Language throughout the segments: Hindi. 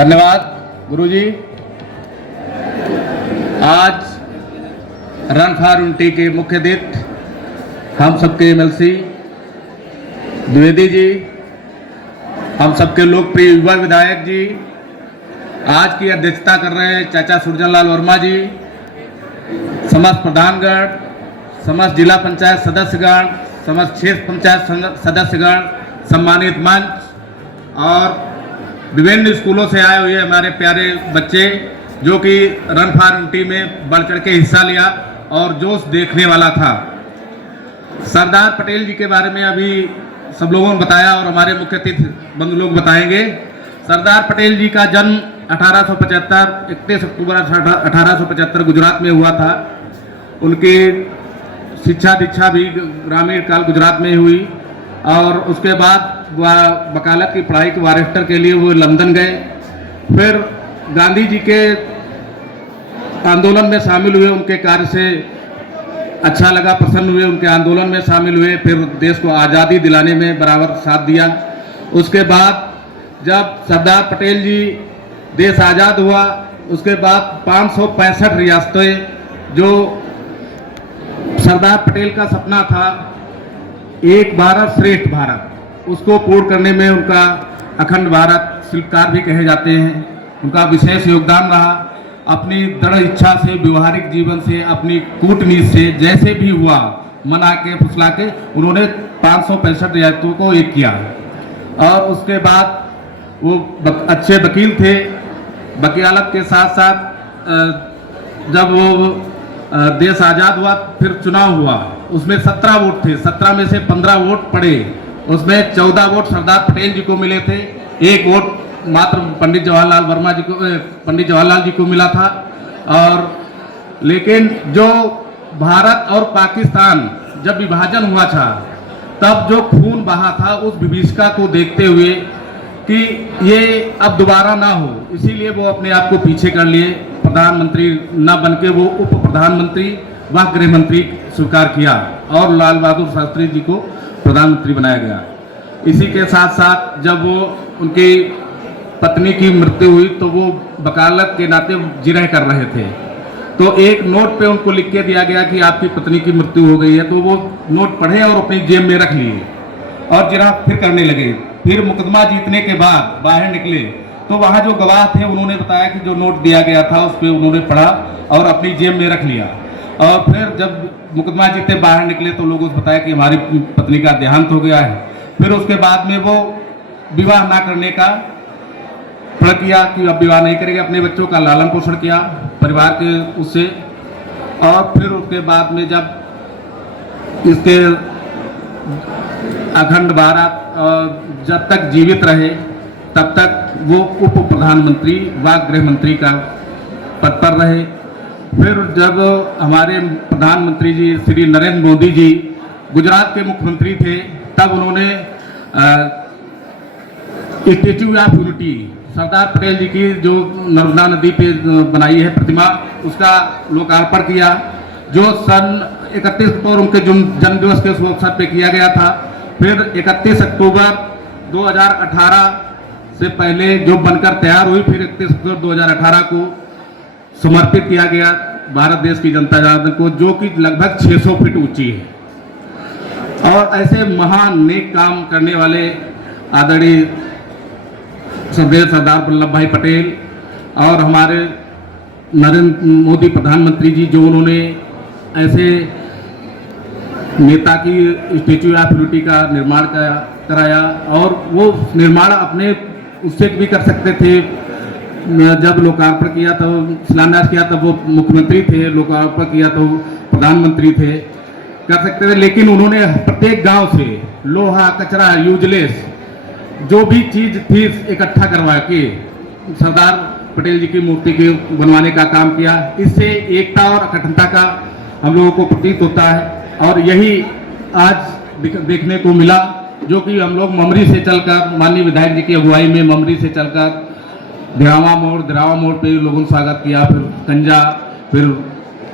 धन्यवाद गुरुजी। आज रन फॉर यूनिटी के मुख्य अतिथि हम सबके एमएलसी द्विवेदी जी, हम सबके लोकप्रिय युवा विधायक जी, आज की अध्यक्षता कर रहे हैं चाचा सुरजन लाल वर्मा जी, समस्त प्रधानगण, समस्त जिला पंचायत सदस्यगण, समस्त क्षेत्र पंचायत सदस्यगण, सम्मानित मंच और विभिन्न स्कूलों से आए हुए हमारे प्यारे बच्चे जो कि रन फॉर यूनिटी में बढ़ चढ़ के हिस्सा लिया और जोश देखने वाला था। सरदार पटेल जी के बारे में अभी सब लोगों ने बताया और हमारे मुख्य अतिथि बंधु लोग बताएंगे। सरदार पटेल जी का जन्म 1875 31 अक्टूबर 1875 गुजरात में हुआ था। उनकी शिक्षा दीक्षा भी ग्रामीण काल गुजरात में हुई और उसके बाद वकालत की पढ़ाई के बारिस्टर के लिए वो लंदन गए। फिर गांधी जी के आंदोलन में शामिल हुए, उनके कार्य से अच्छा लगा, प्रसन्न हुए, उनके आंदोलन में शामिल हुए, फिर देश को आज़ादी दिलाने में बराबर साथ दिया। उसके बाद जब सरदार पटेल जी देश आज़ाद हुआ, उसके बाद 565 रियासतें जो सरदार पटेल का सपना था एक भारत श्रेष्ठ भारत, उसको पूर्ण करने में उनका अखंड भारत शिल्पकार भी कहे जाते हैं, उनका विशेष योगदान रहा। अपनी दृढ़ इच्छा से, व्यवहारिक जीवन से, अपनी कूटनीति से जैसे भी हुआ मना के फुसला के उन्होंने 565 रियासतों को एक किया। और उसके बाद वो अच्छे वकील थे। वकालत के साथ साथ जब वो देश आज़ाद हुआ फिर चुनाव हुआ, उसमें 17 वोट थे, 17 में से 15 वोट पड़े, उसमें 14 वोट सरदार पटेल जी को मिले थे, 1 वोट मात्र पंडित जवाहरलाल जी को मिला था। और लेकिन जो भारत और पाकिस्तान जब विभाजन हुआ था तब जो खून बहा था उस विभीषिका को देखते हुए कि ये अब दोबारा ना हो, इसीलिए वो अपने आप को पीछे कर लिए, प्रधानमंत्री न बनके वो उप प्रधानमंत्री व गृह मंत्री स्वीकार किया और लाल बहादुर शास्त्री जी को प्रधानमंत्री बनाया गया। इसी के साथ साथ जब वो उनकी पत्नी की मृत्यु हुई तो वो वकालत के नाते जिरह कर रहे थे, तो एक नोट पे उनको लिख के दिया गया कि आपकी पत्नी की मृत्यु हो गई है, तो वो नोट पढ़े और अपनी जेब में रख लिए और जिरह फिर करने लगे। फिर मुकदमा जीतने के बाद बाहर निकले तो वहाँ जो गवाह थे उन्होंने बताया कि जो नोट दिया गया था उस पर उन्होंने पढ़ा और अपनी जेब में रख लिया। और फिर जब मुकदमा जीते बाहर निकले तो लोगों को बताया कि हमारी पत्नी का देहांत हो गया है। फिर उसके बाद में वो विवाह ना करने का प्रण किया कि अब विवाह नहीं करेंगे, अपने बच्चों का लालन पोषण किया परिवार के उससे। और फिर उसके बाद में जब इसके अखंड भारत जब तक जीवित रहे तब तक वो उप प्रधानमंत्री व गृह मंत्री का पद पर रहे। फिर जब हमारे प्रधानमंत्री जी श्री नरेंद्र मोदी जी गुजरात के मुख्यमंत्री थे तब उन्होंने statue of unity Sardar Patel जी की जो नर्मदा नदी पे बनाई है प्रतिमा, उसका लोकार्पण किया, जो सन 31 अक्टूबर उनके जन्म दिवस के अवसर पे किया गया था। फिर 31 अक्टूबर 2018 से पहले जो बनकर तैयार हुई, फिर 31 अक्टूबर 2018 को समर्पित किया गया भारत देश की जनता जनार्दन को, जो कि लगभग 600 फीट ऊंची है। और ऐसे महान नेक काम करने वाले आदरणीय सरदार वल्लभ भाई पटेल और हमारे नरेंद्र मोदी प्रधानमंत्री जी, जो उन्होंने ऐसे नेता की स्टैच्यू ऑफ यूनिटी का निर्माण कराया और वो निर्माण अपने उससे भी कर सकते थे। जब लोकार्पण किया तो शिलान्यास किया तब वो मुख्यमंत्री थे, लोकार्पण किया तो प्रधानमंत्री थे, कर सकते थे। लेकिन उन्होंने प्रत्येक गांव से लोहा कचरा यूजलेस जो भी चीज थी इकट्ठा करवा के सरदार पटेल जी की मूर्ति के बनवाने का काम किया। इससे एकता और अखंडता का हम लोगों को प्रतीत होता है और यही आज देखने को मिला, जो कि हम लोग ममरी से चलकर माननीय विधायक जी की अगुवाई में ममरी से चलकर दिरावा मोड़ पे लोगों ने स्वागत किया, फिर कंजा, फिर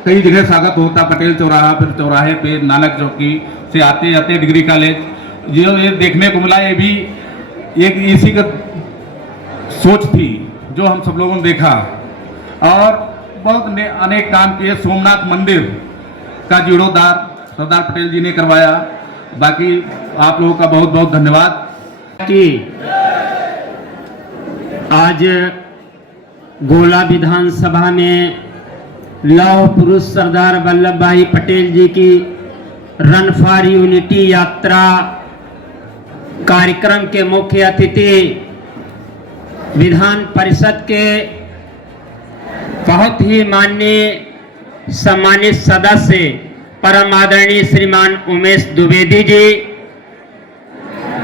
कई जगह स्वागत होता, पटेल चौराहा, फिर चौराहे पे नानक चौकी से आते आते डिग्री कॉलेज, ये देखने को मिला। ये भी एक इसी का सोच थी जो हम सब लोगों ने देखा और बहुत अनेक काम किए। सोमनाथ मंदिर का जीर्णोद्धार सरदार पटेल जी ने करवाया। बाकी आप लोगों का बहुत बहुत धन्यवाद। कि आज गोला विधानसभा में लौह पुरुष सरदार वल्लभ भाई पटेल जी की रन फॉर यूनिटी यात्रा कार्यक्रम के मुख्य अतिथि विधान परिषद के बहुत ही माननीय सम्मानित सदस्य परम आदरणीय श्रीमान उमेश द्विवेदी जी,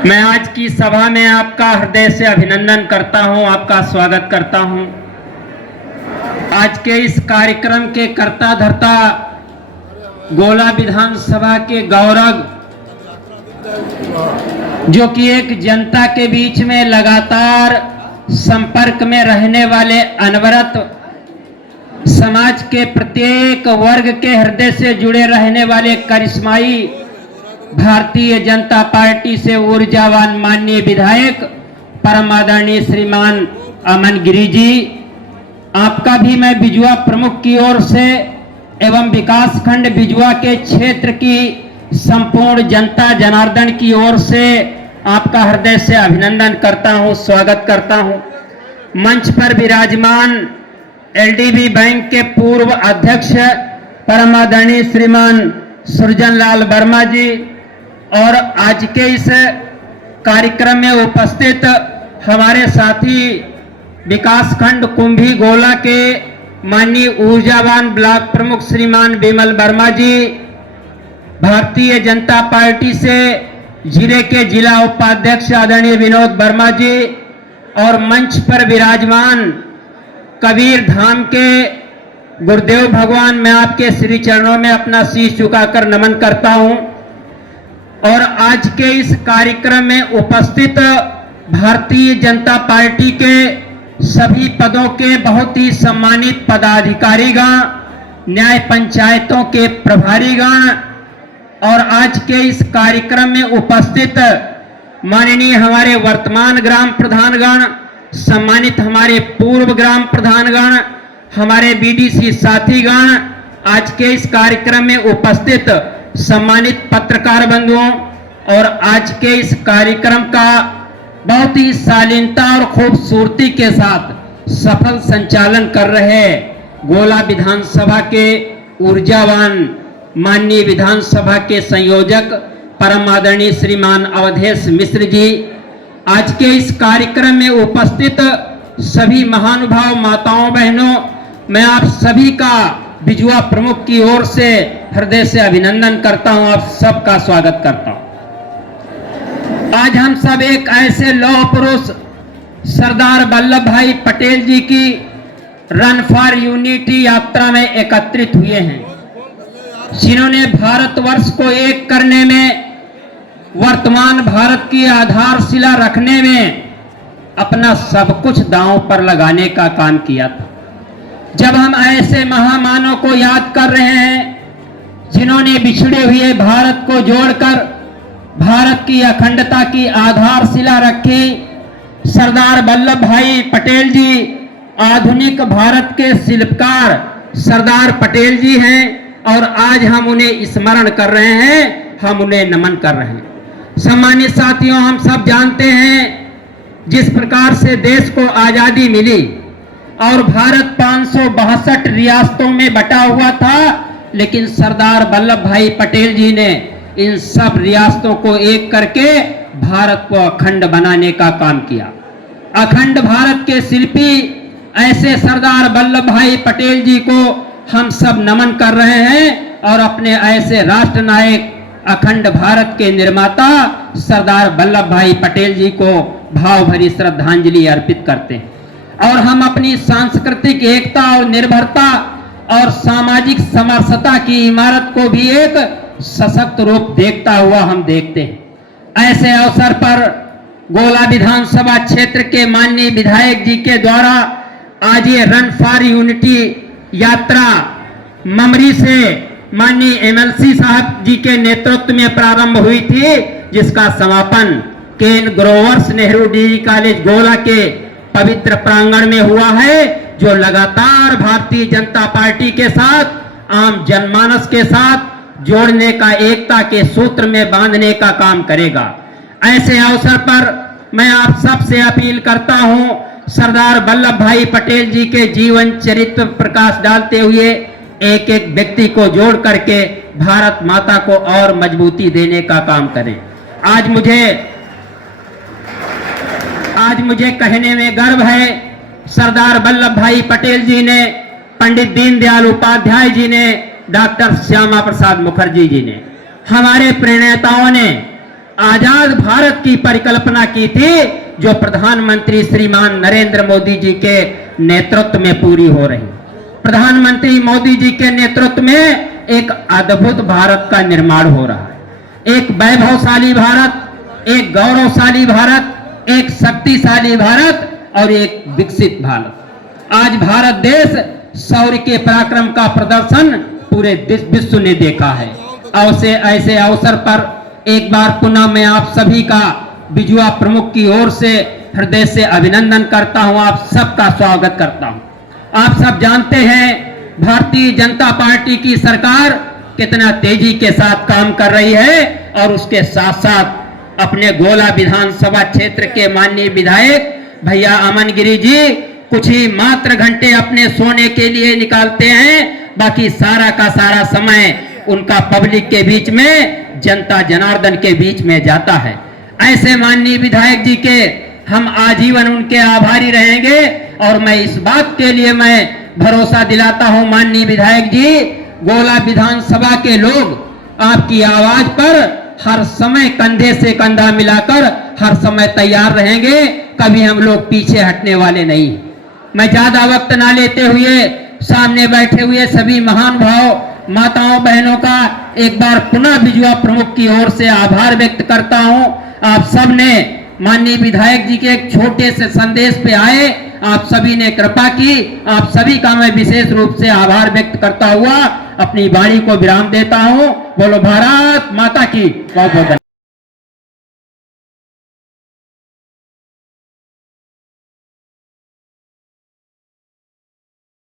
मैं आज की सभा में आपका हृदय से अभिनंदन करता हूं, आपका स्वागत करता हूं। आज के इस कार्यक्रम के कर्ता धर्ता गोला विधानसभा के गौरव, जो कि एक जनता के बीच में लगातार संपर्क में रहने वाले, अनवरत समाज के प्रत्येक वर्ग के हृदय से जुड़े रहने वाले करिश्माई भारतीय जनता पार्टी से ऊर्जावान माननीय विधायक परम आदरणीय श्रीमान अमन गिरी जी, आपका भी मैं बिजुआ प्रमुख की ओर से एवं विकास खंड बिजुआ के क्षेत्र की संपूर्ण जनता जनार्दन की ओर से आपका हृदय से अभिनंदन करता हूं, स्वागत करता हूं। मंच पर विराजमान एलडीबी बैंक के पूर्व अध्यक्ष परम आदरणीय श्रीमान सुरजन लाल वर्मा जी और आज के इस कार्यक्रम में उपस्थित हमारे साथी विकास खंड कुंभी गोला के माननीय ऊर्जावान ब्लॉक प्रमुख श्रीमान विमल वर्मा जी, भारतीय जनता पार्टी से जिले के जिला उपाध्यक्ष आदरणीय विनोद वर्मा जी और मंच पर विराजमान कबीर धाम के गुरुदेव भगवान, मैं आपके श्री चरणों में अपना शीश झुकाकर नमन करता हूं। और आज के इस कार्यक्रम में उपस्थित भारतीय जनता पार्टी के सभी पदों के बहुत ही सम्मानित पदाधिकारीगण, न्याय पंचायतों के प्रभारीगण और आज के इस कार्यक्रम में उपस्थित माननीय हमारे वर्तमान ग्राम प्रधानगण, सम्मानित हमारे पूर्व ग्राम प्रधानगण, हमारे बीडीसी साथीगण, आज के इस कार्यक्रम में उपस्थित सम्मानित पत्रकार बंधुओं और आज के इस कार्यक्रम का बहुत ही शालीनता और खूबसूरती के साथ सफल संचालन कर रहे गोला विधानसभा के ऊर्जावान माननीय विधानसभा के संयोजक परम आदरणीय श्रीमान अवधेश मिश्र जी, आज के इस कार्यक्रम में उपस्थित सभी महानुभाव माताओं बहनों, मैं आप सभी का बिजुआ प्रमुख की ओर से हृदय से अभिनंदन करता हूं, आप सबका स्वागत करता हूं। आज हम सब एक ऐसे लौह पुरुष सरदार वल्लभ भाई पटेल जी की रन फॉर यूनिटी यात्रा में एकत्रित हुए हैं, जिन्होंने भारतवर्ष को एक करने में, वर्तमान भारत की आधारशिला रखने में अपना सब कुछ दांव पर लगाने का काम किया था। जब हम ऐसे महामानवों को याद कर रहे हैं जिन्होंने बिछड़े हुए भारत को जोड़कर भारत की अखंडता की आधारशिला रखी, सरदार वल्लभ भाई पटेल जी आधुनिक भारत के शिल्पकार सरदार पटेल जी हैं और आज हम उन्हें स्मरण कर रहे हैं, हम उन्हें नमन कर रहे हैं। सम्मानित साथियों, हम सब जानते हैं जिस प्रकार से देश को आजादी मिली और भारत 562 रियासतों में बटा हुआ था, लेकिन सरदार वल्लभ भाई पटेल जी ने इन सब रियासतों को एक करके भारत को अखंड बनाने का काम किया। अखंड भारत के शिल्पी ऐसे सरदार वल्लभ भाई पटेल जी को हम सब नमन कर रहे हैं और अपने ऐसे राष्ट्र नायक अखंड भारत के निर्माता सरदार वल्लभ भाई पटेल जी को भाव भरी श्रद्धांजलि अर्पित करते हैं। और हम अपनी सांस्कृतिक एकता और निर्भरता और सामाजिक समरसता की इमारत को भी एक सशक्त रूप देखता हुआ हम देखते हैं। ऐसे अवसर पर गोला विधानसभा क्षेत्र के माननीय विधायक जी के द्वारा आज ये रन फॉर यूनिटी यात्रा ममरी से माननीय एमएलसी साहब जी के नेतृत्व में प्रारंभ हुई थी, जिसका समापन केन ग्रोवर्स नेहरू डिग्री कॉलेज गोला के पवित्र प्रांगण में हुआ है, जो लगातार भारतीय जनता पार्टी के साथ, आम जनमानस के साथ जोड़ने का, एकता के सूत्र में बांधने का काम करेगा। ऐसे अवसर पर मैं आप सबसे अपील करता हूं, सरदार वल्लभ भाई पटेल जी के जीवन चरित्र प्रकाश डालते हुए एक एक व्यक्ति को जोड़ करके भारत माता को और मजबूती देने का काम करें। आज मुझे कहने में गर्व है, सरदार वल्लभ भाई पटेल जी ने, पंडित दीनदयाल उपाध्याय जी ने, डॉक्टर श्यामा प्रसाद मुखर्जी जी ने, हमारे प्रणेताओं ने आजाद भारत की परिकल्पना की थी, जो प्रधानमंत्री श्रीमान नरेंद्र मोदी जी के नेतृत्व में पूरी हो रही। प्रधानमंत्री मोदी जी के नेतृत्व में एक अद्भुत भारत का निर्माण हो रहा है। एक वैभवशाली भारत, एक गौरवशाली भारत, एक शक्तिशाली भारत और एक विकसित भारत। आज भारत देश शौर्य के पराक्रम का प्रदर्शन पूरे विश्व ने देखा है। ऐसे अवसर पर एक बार पुनः मैं आप सभी का बिजुआ प्रमुख की ओर से हृदय से अभिनंदन करता हूं, आप सबका स्वागत करता हूं। आप सब जानते हैं भारतीय जनता पार्टी की सरकार कितना तेजी के साथ काम कर रही है और उसके साथ साथ अपने गोला विधानसभा क्षेत्र के माननीय विधायक भैया अमन गिरी जी कुछ ही मात्र घंटे अपने सोने के लिए निकालते हैं, बाकी सारा का सारा समय उनका पब्लिक के बीच में, जनता जनार्दन के बीच में जाता है। ऐसे माननीय विधायक जी के हम आजीवन उनके आभारी रहेंगे और मैं इस बात के लिए मैं भरोसा दिलाता हूं माननीय विधायक जी, गोला विधानसभा के लोग आपकी आवाज पर हर समय कंधे से कंधा मिलाकर हर समय तैयार रहेंगे, कभी हम लोग पीछे हटने वाले नहीं। मैं ज्यादा वक्त ना लेते हुए सामने बैठे हुए सभी महान भाव माताओं बहनों का एक बार पुनः बिजुआ प्रमुख की ओर से आभार व्यक्त करता हूं। आप सब ने माननीय विधायक जी के एक छोटे से संदेश पे आए, आप सभी ने कृपा की, आप सभी का मैं विशेष रूप से आभार व्यक्त करता हुआ अपनी वाणी को विराम देता हूं। बोलो भारत माता की। बहुत बहुत